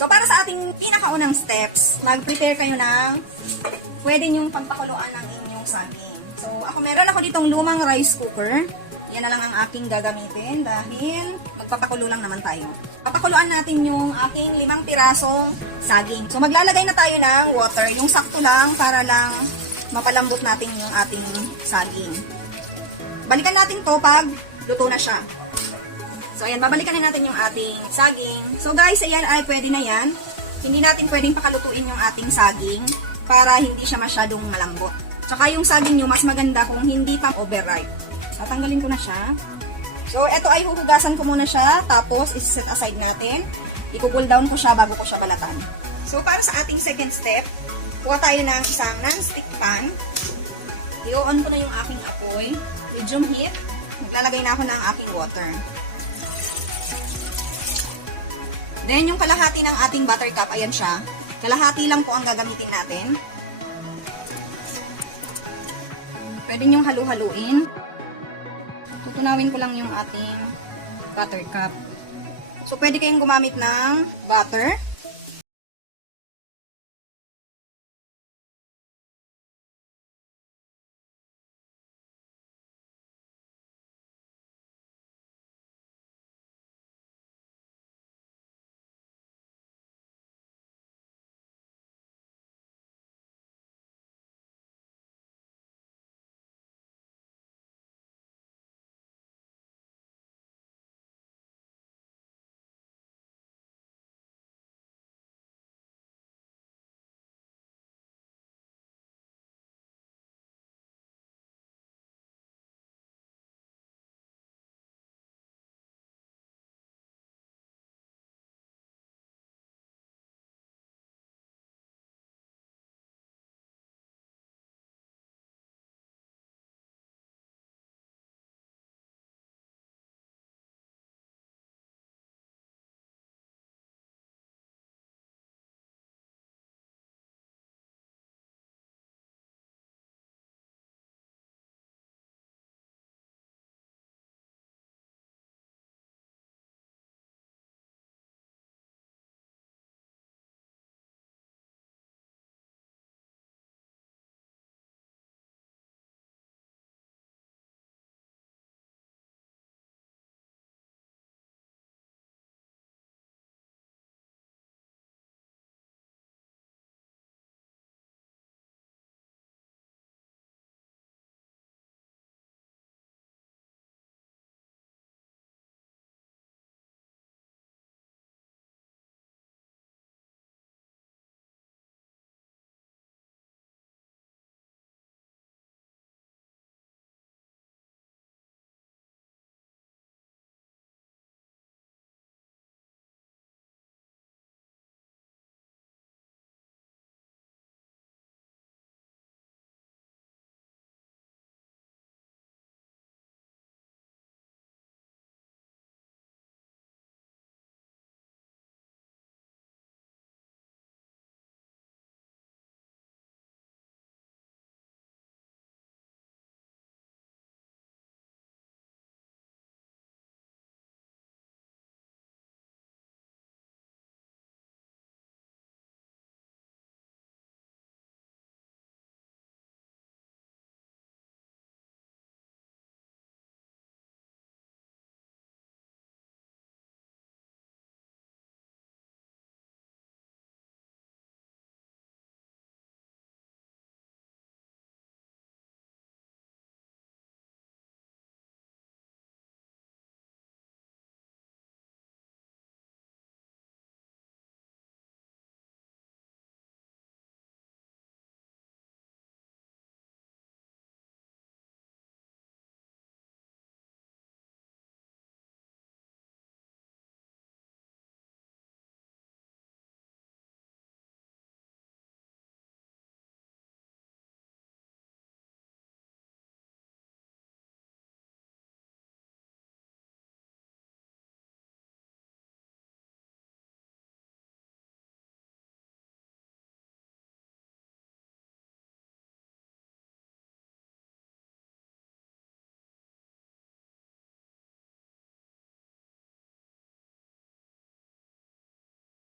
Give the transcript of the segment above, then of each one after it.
So, para sa ating pinakaunang steps, mag-prepare kayo ng pwede nyong pagpakuluan ng inyong saging. So, ako meron ako ditong lumang rice cooker. Yan na lang ang aking gagamitin dahil magpapakulo lang naman tayo. Papakuluan natin yung aking limang pirasong saging. So, maglalagay na tayo ng water, yung sakto lang para lang mapalambot natin yung ating saging. Balikan natin to pag luto na siya. So, ayan, babalikan na natin yung ating saging. So, guys, ayan ay pwede na yan. Hindi natin pwedeng pakalutuin yung ating saging para hindi siya masyadong malambot. Tsaka yung saging nyo, mas maganda kung hindi pa overripe. Tatanggalin ko na siya. So, ito ay huhugasan ko muna siya, tapos isi-set aside natin. I-cool down ko siya bago ko siya balatan. So, para sa ating second step, kuha tayo ng isang non-stick pan. I-on ko na yung aking apoy. Medium heat. Maglalagay na ako ng aking water. Then, yung kalahati ng ating buttercup, ayan siya. Kalahati lang po ang gagamitin natin. Pwede nyong halu-haluin. Tutunawin ko lang yung ating buttercup. So, pwede kayong gumamit ng butter.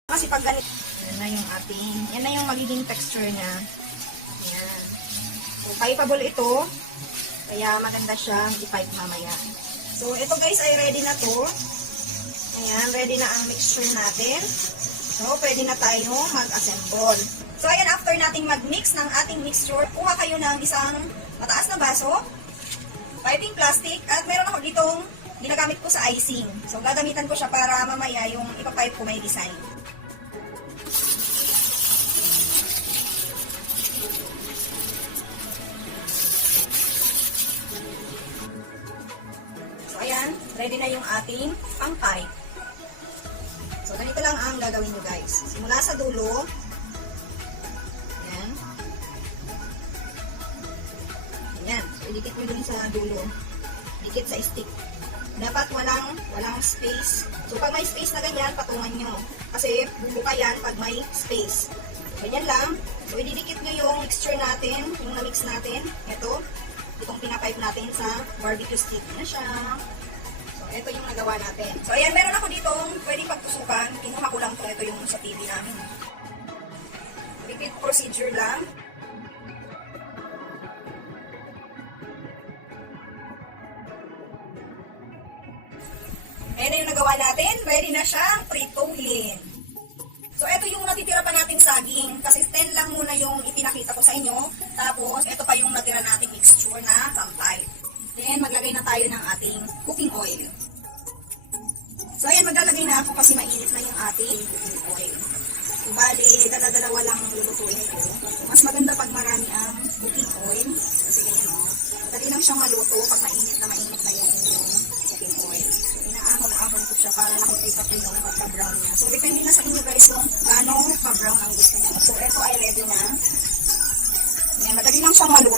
Kasi pag ganito, yan na yung ating, yan na yung magiging texture niya. Yan. So, pipeable ito. Kaya maganda siyang i-pipe mamaya. So, ito guys ay ready na to. Ayan, ready na ang mixture natin. So, pwede na tayo mag-assemble. So, ayan, after nating mag-mix ng ating mixture, kuha kayo ng isang mataas na baso, piping plastic, at meron ako ditong ginagamit ko sa icing. So, gagamitan ko siya para mamaya yung ipapipe ko may design. Ready na yung ating pang-pipe. So, ganito lang ang gagawin nyo guys. Simula sa dulo. Ayan. Ayan. So, idikit nyo dun sa dulo. Dikit sa stick. Dapat walang, walang space. So, pag may space na ganyan, patungan nyo. Kasi, bubuka yan pag may space. Ganyan lang. So, ididikit nyo yung mixture natin, yung na-mix natin. Ito. Itong pinapipe natin sa barbecue stick na siya. Ito yung nagawa natin. So, ayan, meron ako dito pwedeng pagtusukan. Kinuha ko lang to. Ito yung sa TV namin. Repeat procedure lang. Ayan na yung nagawa natin. Ready na siyang prituhin. So, ito yung natitira pa nating saging. Kasi 10 lang muna yung ipinakita ko sa inyo. Tapos, ito pa yung natira nating mixture na pampay. Then, maglagay na tayo ng ating cooking oil. Kasi mainit na yung ating cooking oil. Bali, dala-dalawa lang lulutuin ko. Mas maganda pag marami ang cooking oil. Kasi ganyan, o. Dali lang siyang maluto pag mainit na mainit na yung, cooking oil. Inaahon-ahon ko siya para nakikita ko yung pagka-brown niya. So, depende na sa inyo guys kung gaano ka-brown ang gusto niyo. So, ito ay ready na. Ayan, madali lang siyang maluto.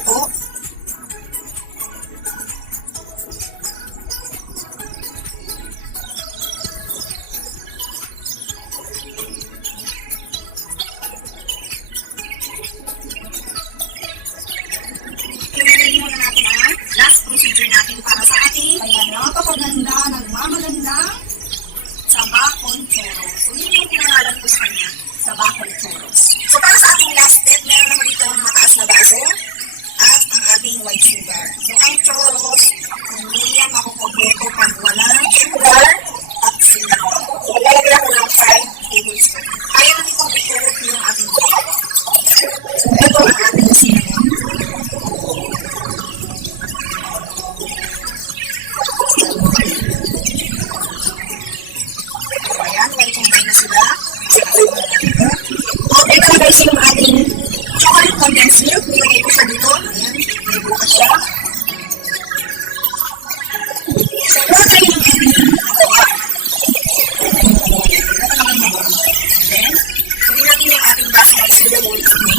everyone.